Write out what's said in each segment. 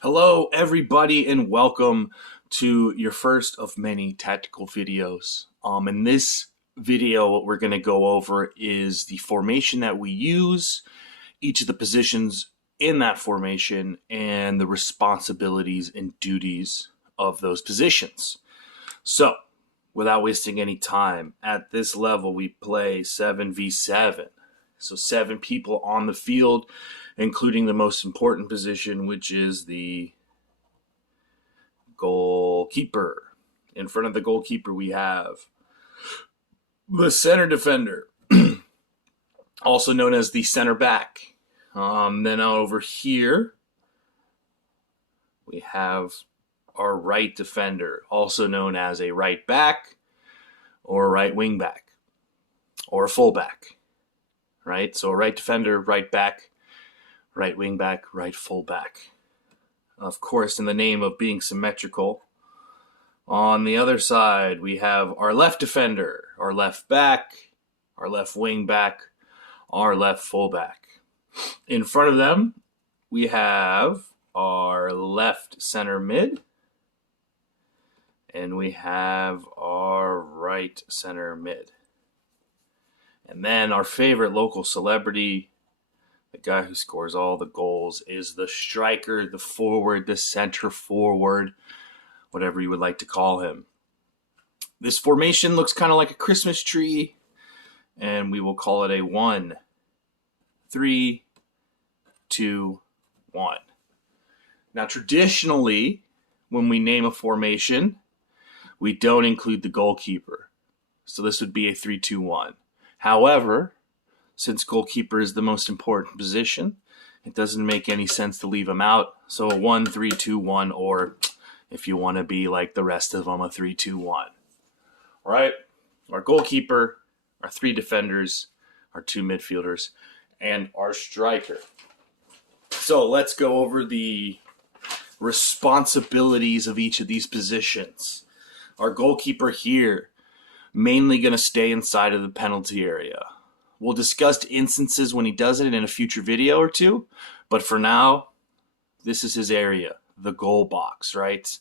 Hello, everybody, and welcome to your first of many tactical videos. In this video, what we're going to go over is the formation that we use, each of the positions in that formation, and the responsibilities and duties of those positions. So, without wasting any time, at this level, we play 7v7. So, 7 people on the field, including the most important position, which is the goalkeeper. In front of the goalkeeper, we have the center defender, also known as the center back. Then over here, we have our right defender, also known as a right back or a right wing back or a full back. Right? So a right defender, right back, right wing back, right full back. Of course, in the name of being symmetrical. On the other side, we have our left defender, our left back, our left wing back, our left full back. In front of them, we have our left center mid, and we have our right center mid. And then our favorite local celebrity, the guy who scores all the goals, is the striker, the forward, the center forward, whatever you would like to call him. This formation looks kind of like a Christmas tree, and we will call it a 1-3-2-1. Now, traditionally, when we name a formation, we don't include the goalkeeper. So this would be a 3-2-1. However, since goalkeeper is the most important position, it doesn't make any sense to leave him out. So a 1-3-2-1, or if you want to be like the rest of them, a 3-2-1. All right? Our goalkeeper, our 3 defenders, our 2 midfielders, and our striker. So let's go over the responsibilities of each of these positions. Our goalkeeper here, mainly going to stay inside of the penalty area. We'll discuss instances when he does it in a future video or two, but for now, this is his area, the goal box, right?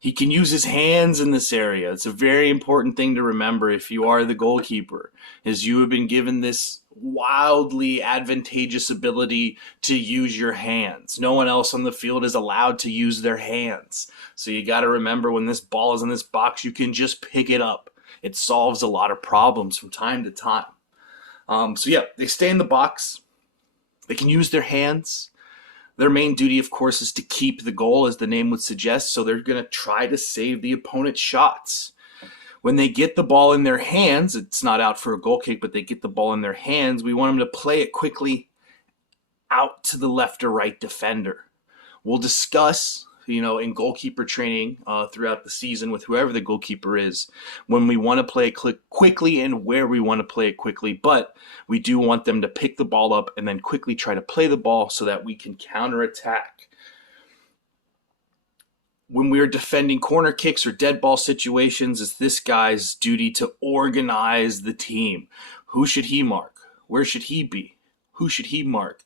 He can use his hands in this area. It's a very important thing to remember if you are the goalkeeper, is you have been given this wildly advantageous ability to use your hands. No one else on the field is allowed to use their hands. So you got to remember, when this ball is in this box, you can just pick it up. It solves a lot of problems from time to time. They stay in the box. They can use their hands. Their main duty, of course, is to keep the goal, as the name would suggest. So they're going to try to save the opponent's shots. When they get the ball in their hands, it's not out for a goal kick, but they get the ball in their hands, we want them to play it quickly out to the left or right defender. We'll discuss, in goalkeeper training throughout the season with whoever the goalkeeper is, when we want to play it quickly and where we want to play it quickly. But we do want them to pick the ball up and then quickly try to play the ball so that we can counterattack. When we're defending corner kicks or dead ball situations, it's this guy's duty to organize the team. Who should he mark? Where should he be? Who should he mark?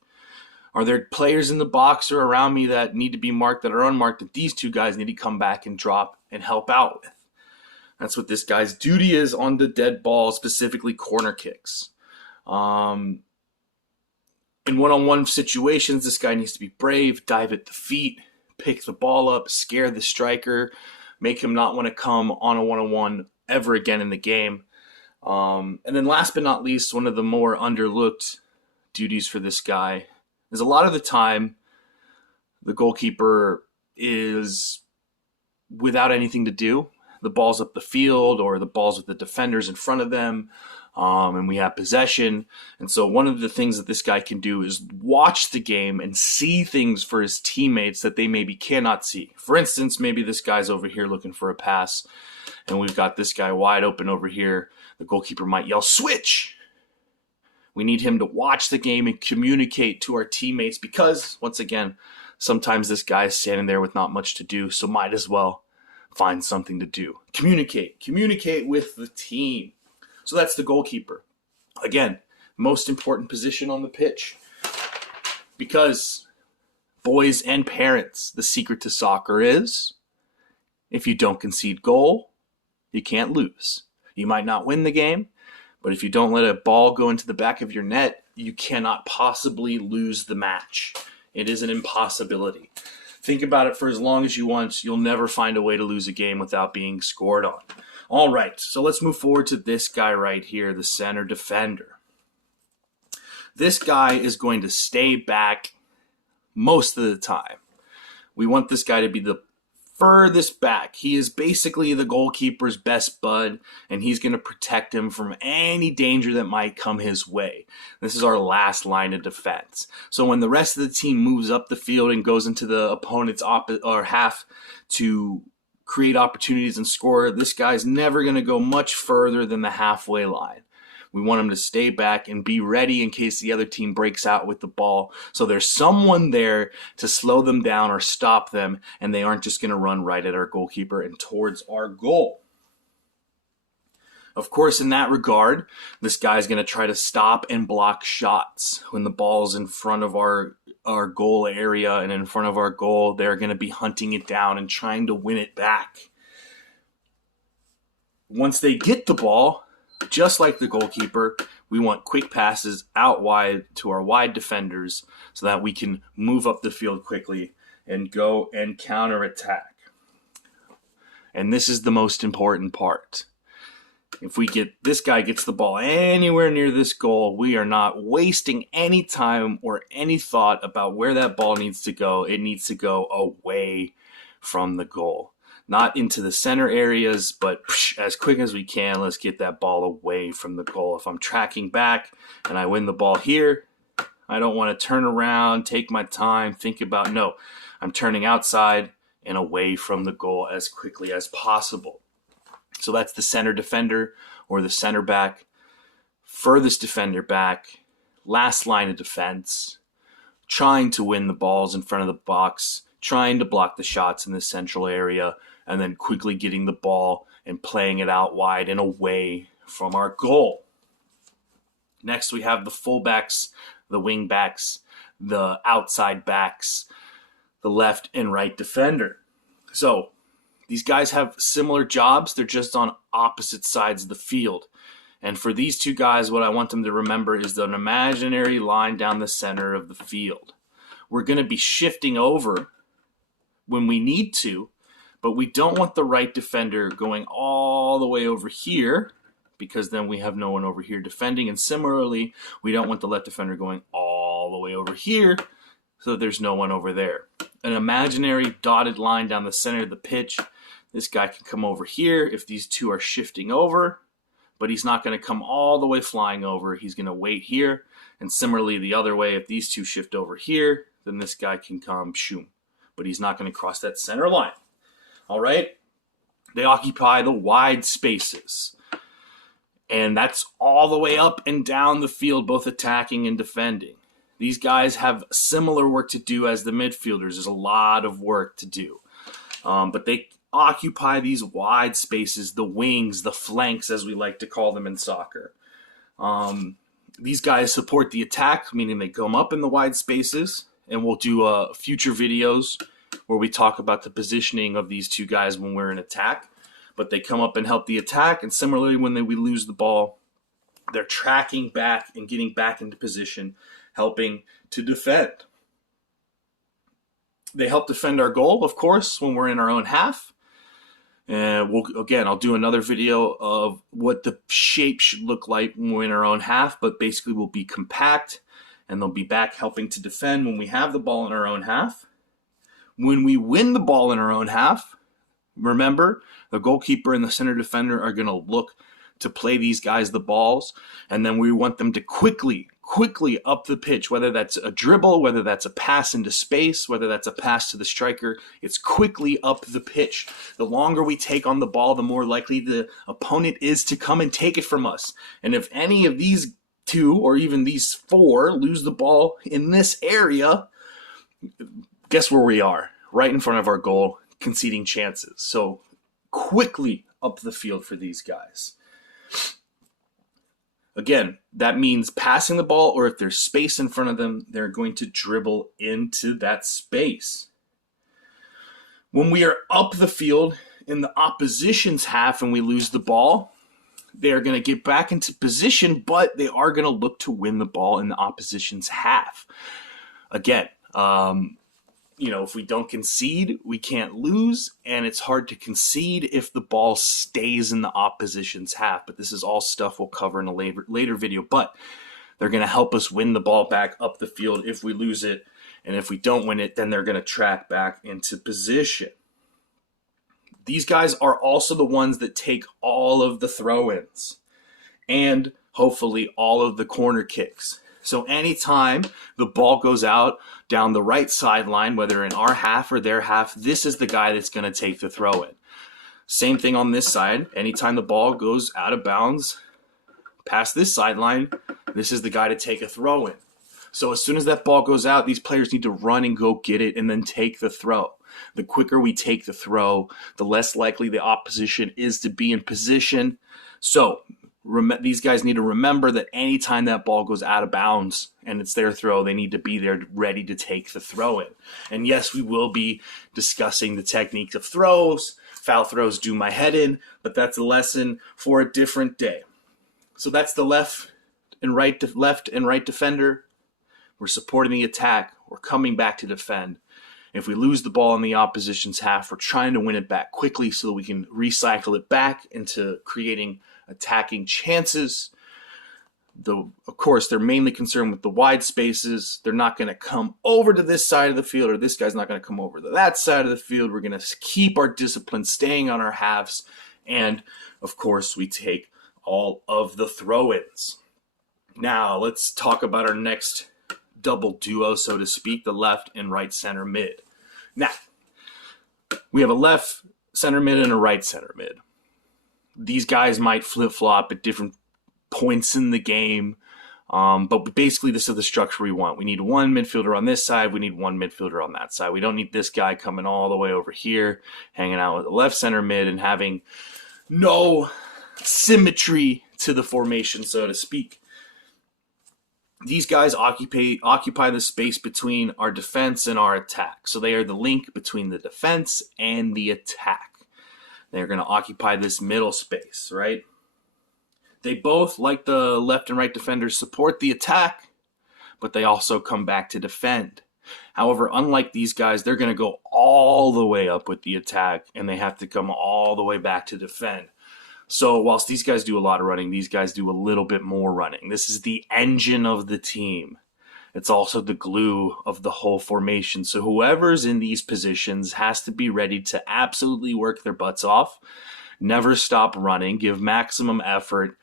Are there players in the box or around me that need to be marked that are unmarked that these 2 guys need to come back and drop and help out with? That's what this guy's duty is on the dead ball, specifically corner kicks. In one-on-one situations, this guy needs to be brave, dive at the feet, pick the ball up, scare the striker, make him not want to come on a one-on-one ever again in the game. And then last but not least, one of the more underlooked duties for this guy is a lot of the time the goalkeeper is without anything to do. The ball's up the field or the ball's with the defenders in front of them, and we have possession. And so one of the things that this guy can do is watch the game and see things for his teammates that they maybe cannot see. For instance, maybe this guy's over here looking for a pass, and we've got this guy wide open over here. The goalkeeper might yell, "Switch!" We need him to watch the game and communicate to our teammates because, once again, sometimes this guy is standing there with not much to do, so might as well find something to do. Communicate with the team. So that's the goalkeeper. Again, most important position on the pitch, because Boys and parents, the secret to soccer is if you don't concede goal, you can't lose. You might not win the game, but if you don't let a ball go into the back of your net, you cannot possibly lose the match. It is an impossibility. Think about it for as long as you want. You'll never find a way to lose a game without being scored on. All right, so let's move forward to this guy right here, the center defender. This guy is going to stay back most of the time. We want this guy to be the furthest back. He is basically the goalkeeper's best bud, and he's going to protect him from any danger that might come his way. This is our last line of defense. So when the rest of the team moves up the field and goes into the opponent's half to create opportunities and score, this guy's never going to go much further than the halfway line. We want him to stay back and be ready in case the other team breaks out with the ball. So there's someone there to slow them down or stop them, and they aren't just going to run right at our goalkeeper and towards our goal. Of course, in that regard, this guy's going to try to stop and block shots. When the ball's in front of our goal area and in front of our goal, they're going to be hunting it down and trying to win it back. Once they get the ball, just like the goalkeeper, we want quick passes out wide to our wide defenders so that we can move up the field quickly and go and counterattack. And this is the most important part. If this guy gets the ball anywhere near this goal, we are not wasting any time or any thought about where that ball needs to go. It needs to go away from the goal. Not into the center areas, but as quick as we can, let's get that ball away from the goal. If I'm tracking back and I win the ball here, I don't want to turn around, take my time, think about, no. I'm turning outside and away from the goal as quickly as possible. So that's the center defender or the center back, furthest defender back, last line of defense, trying to win the balls in front of the box, trying to block the shots in the central area, and then quickly getting the ball and playing it out wide and away from our goal. Next, we have the fullbacks, the wing backs, the outside backs, the left and right defender. So these guys have similar jobs. They're just on opposite sides of the field. And for these two guys, what I want them to remember is an imaginary line down the center of the field. We're going to be shifting over when we need to, but we don't want the right defender going all the way over here because then we have no one over here defending. And similarly, we don't want the left defender going all the way over here so there's no one over there. An imaginary dotted line down the center of the pitch. This guy can come over here if these two are shifting over, but he's not going to come all the way flying over. He's going to wait here. And similarly, the other way, if these two shift over here, then this guy can come shoom, but he's not going to cross that center line. All right? They occupy the wide spaces. And that's all the way up and down the field, both attacking and defending. These guys have similar work to do as the midfielders. There's a lot of work to do. But they occupy these wide spaces, the wings, the flanks, as we like to call them in soccer. These guys support the attack, meaning they come up in the wide spaces. And we'll do future videos where we talk about the positioning of these two guys when we're in attack. But they come up and help the attack. And similarly, when we lose the ball, they're tracking back and getting back into position, helping to defend. They help defend our goal, of course, when we're in our own half. And I'll do another video of what the shape should look like when we're in our own half. But basically, we'll be compact, and they'll be back helping to defend when we have the ball in our own half. When we win the ball in our own half, remember, the goalkeeper and the center defender are going to look to play these guys the balls, and then we want them to quickly up the pitch, whether that's a dribble, whether that's a pass into space, whether that's a pass to the striker. It's quickly up the pitch. The longer we take on the ball, the more likely the opponent is to come and take it from us. And if any of these two or even these four lose the ball in this area, guess where we are? Right in front of our goal, conceding chances. So quickly up the field for these guys. Again, that means passing the ball, or if there's space in front of them, they're going to dribble into that space. When we are up the field in the opposition's half and we lose the ball, they're going to get back into position, but they are going to look to win the ball in the opposition's half. Again, if we don't concede, we can't lose, and it's hard to concede if the ball stays in the opposition's half. But this is all stuff we'll cover in a later video. But they're going to help us win the ball back up the field if we lose it, and if we don't win it, then they're going to track back into position. These guys are also the ones that take all of the throw-ins and hopefully all of the corner kicks. So anytime the ball goes out down the right sideline, whether in our half or their half, this is the guy that's going to take the throw-in. Same thing on this side. Anytime the ball goes out of bounds past this sideline, this is the guy to take a throw-in. So as soon as that ball goes out, these players need to run and go get it and then take the throw. The quicker we take the throw, the less likely the opposition is to be in position. So these guys need to remember that anytime that ball goes out of bounds and it's their throw, they need to be there ready to take the throw in. And yes, we will be discussing the technique of throws. Foul throws do my head in, but that's a lesson for a different day. So that's the left and right defender. We're supporting the attack. We're coming back to defend. If we lose the ball in the opposition's half, we're trying to win it back quickly so that we can recycle it back into creating attacking chances. Of course, they're mainly concerned with the wide spaces. They're not going to come over to this side of the field, or this guy's not going to come over to that side of the field. We're going to keep our discipline staying on our halves. And, of course, we take all of the throw-ins. Now, let's talk about our next double duo, so to speak, the left and right center mid. Now, we have a left center mid and a right center mid. These guys might flip-flop at different points in the game, but basically this is the structure we want. We need one midfielder on this side. We need one midfielder on that side. We don't need this guy coming all the way over here, hanging out with the left center mid and having no symmetry to the formation, so to speak. These guys occupy the space between our defense and our attack. So they are the link between the defense and the attack. They're going to occupy this middle space, right? They both, like the left and right defenders, support the attack, but they also come back to defend. However, unlike these guys, they're going to go all the way up with the attack, and they have to come all the way back to defend. So whilst these guys do a lot of running, these guys do a little bit more running. This is the engine of the team. It's also the glue of the whole formation. So whoever's in these positions has to be ready to absolutely work their butts off, never stop running, give maximum effort,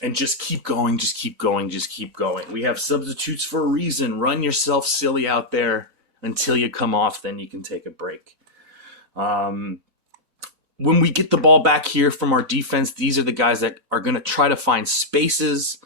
and just keep going, just keep going, just keep going. We have substitutes for a reason. Run yourself silly out there until you come off, then you can take a break. When we get the ball back here from our defense, these are the guys that are going to try to find spaces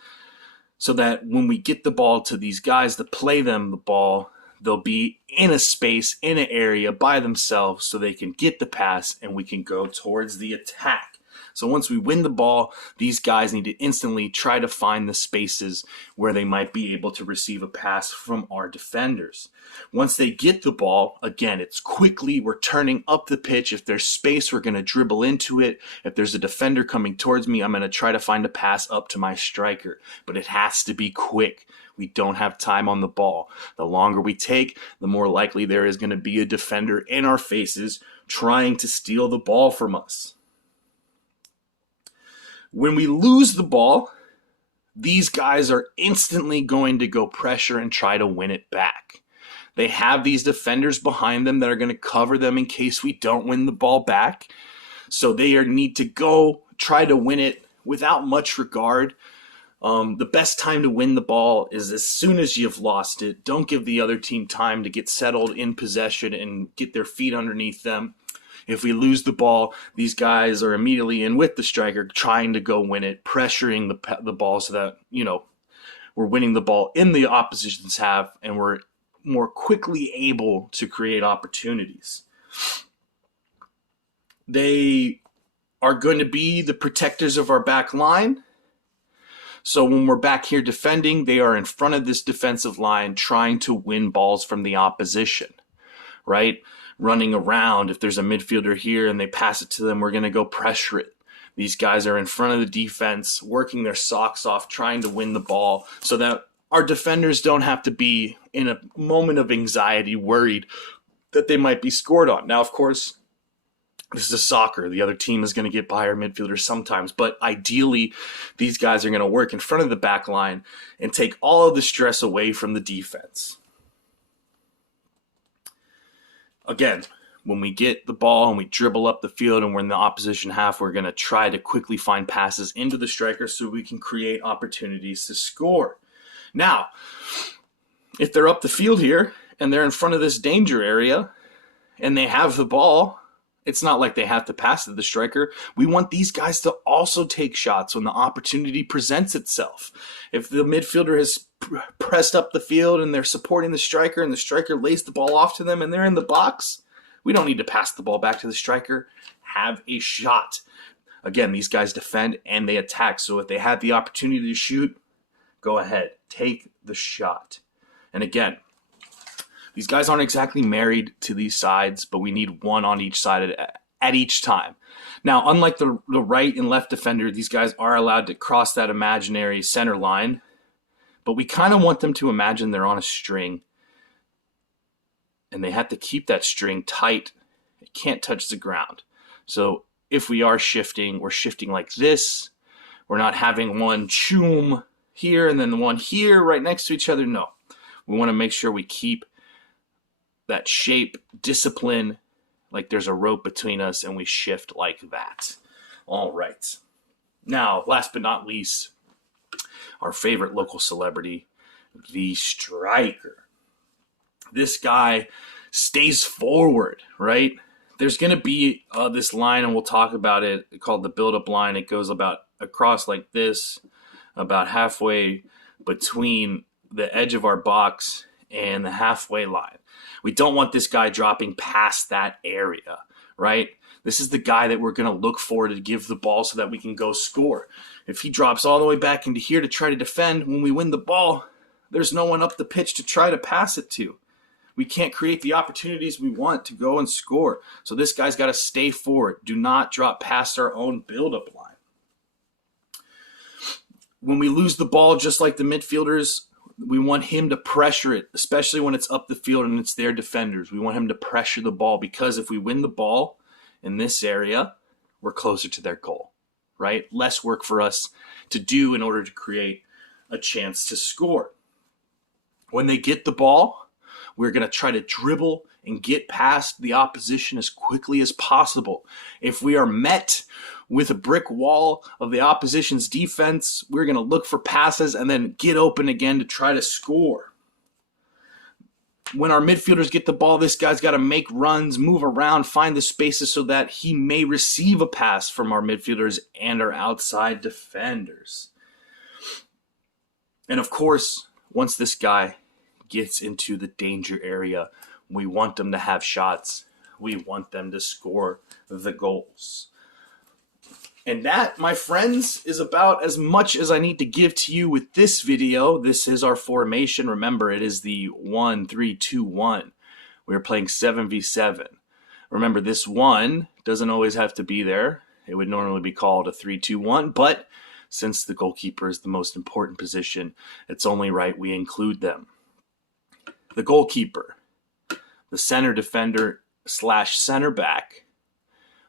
so that when we get the ball to these guys to play them the ball, they'll be in a space, in an area by themselves so they can get the pass and we can go towards the attack. So once we win the ball, these guys need to instantly try to find the spaces where they might be able to receive a pass from our defenders. Once they get the ball, again, it's quickly, we're turning up the pitch. If there's space, we're going to dribble into it. If there's a defender coming towards me, I'm going to try to find a pass up to my striker. But it has to be quick. We don't have time on the ball. The longer we take, the more likely there is going to be a defender in our faces trying to steal the ball from us. When we lose the ball, these guys are instantly going to go pressure and try to win it back. They have these defenders behind them that are going to cover them in case we don't win the ball back. So they need to go try to win it without much regard. The best time to win the ball is as soon as you've lost it. Don't give the other team time to get settled in possession and get their feet underneath them. If we lose the ball, these guys are immediately in with the striker trying to go win it, pressuring the ball so that, we're winning the ball in the opposition's half and we're more quickly able to create opportunities. They are going to be the protectors of our back line. So when we're back here defending, they are in front of this defensive line trying to win balls from the opposition, right? Running around. If there's a midfielder here and they pass it to them, we're going to go pressure it. These guys are in front of the defense, working their socks off, trying to win the ball so that our defenders don't have to be in a moment of anxiety, worried that they might be scored on. Now, of course, this is soccer. The other team is going to get by our midfielders sometimes, but ideally, these guys are going to work in front of the back line and take all of the stress away from the defense. Again, when we get the ball and we dribble up the field and we're in the opposition half, we're going to try to quickly find passes into the striker so we can create opportunities to score. Now, if they're up the field here and they're in front of this danger area and they have the ball, it's not like they have to pass to the striker. We want these guys to also take shots when the opportunity presents itself. If the midfielder has pressed up the field and they're supporting the striker and the striker lays the ball off to them and they're in the box, we don't need to pass the ball back to the striker. Have a shot. Again, these guys defend and they attack. So if they have the opportunity to shoot, go ahead. Take the shot. And again, these guys aren't exactly married to these sides, but we need one on each side at each time. Now, unlike the right and left defender, these guys are allowed to cross that imaginary center line, but we kind of want them to imagine they're on a string, and they have to keep that string tight. It can't touch the ground. So if we are shifting, we're shifting like this. We're not having one choom here and then one here right next to each other. No, we want to make sure we keep that shape, discipline, like there's a rope between us and we shift like that. All right. Now, last but not least, our favorite local celebrity, the striker. This guy stays forward, right? There's going to be this line, and we'll talk about it, called the build-up line. It goes about across like this, about halfway between the edge of our box and the halfway line. We don't want this guy dropping past that area, right? This is the guy that we're going to look for to give the ball so that we can go score. If he drops all the way back into here to try to defend, when we win the ball, there's no one up the pitch to try to pass it to. We can't create the opportunities we want to go and score. So this guy's got to stay forward. Do not drop past our own build-up line. When we lose the ball, just like the midfielders, we want him to pressure it, especially when it's up the field and it's their defenders. We want him to pressure the ball because if we win the ball in this area, we're closer to their goal, right? Less work for us to do in order to create a chance to score. When they get the ball, we're going to try to dribble and get past the opposition as quickly as possible. If we are met with a brick wall of the opposition's defense, we're going to look for passes and then get open again to try to score. When our midfielders get the ball, this guy's got to make runs, move around, find the spaces so that he may receive a pass from our midfielders and our outside defenders. And of course, once this guy gets into the danger area, we want them to have shots. We want them to score the goals. And that, my friends, is about as much as I need to give to you with this video. This is our formation. Remember, it is the 1-3-2-1. We're playing 7v7. Remember, this 1 doesn't always have to be there. It would normally be called a 3-2-1, but since the goalkeeper is the most important position, it's only right we include them. The goalkeeper, the center defender / center back.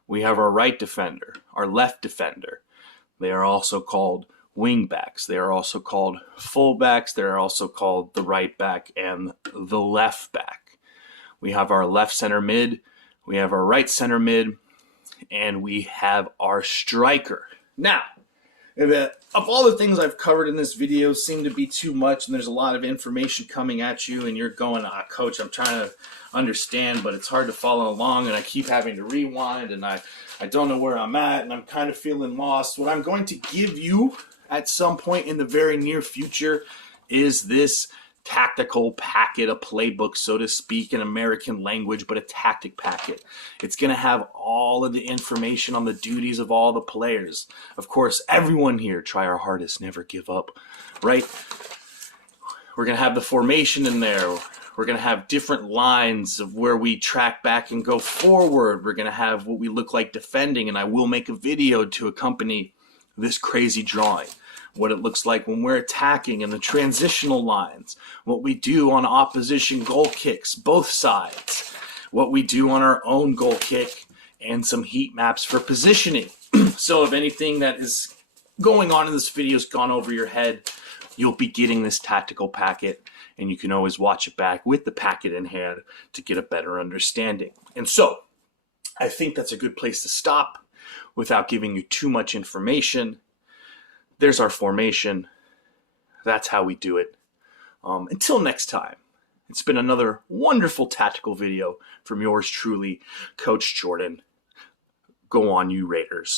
We have our right defender, our left defender. They are also called wing backs. They are also called full backs. They are also called the right back and the left back. We have our left center mid. We have our right center mid. And we have our striker. Now, of all the things I've covered in this video seem to be too much and there's a lot of information coming at you and you're going, coach, I'm trying to understand, but it's hard to follow along and I keep having to rewind and I don't know where I'm at and I'm kind of feeling lost. What I'm going to give you at some point in the very near future is this tactical packet, a playbook, so to speak, in American language, but a tactic packet. It's going to have all of the information on the duties of all the players. Of course, everyone here, try our hardest, never give up, right? We're going to have the formation in there. We're going to have different lines of where we track back and go forward. We're going to have what we look like defending, and I will make a video to accompany this crazy drawing. What it looks like when we're attacking and the transitional lines, what we do on opposition goal kicks, both sides, what we do on our own goal kick, and some heat maps for positioning. So if anything that is going on in this video has gone over your head, you'll be getting this tactical packet, and you can always watch it back with the packet in hand to get a better understanding. And so I think that's a good place to stop without giving you too much information. There's our formation. That's how we do it. Until next time, it's been another wonderful tactical video from yours truly, Coach Jordan. Go on, you Raiders.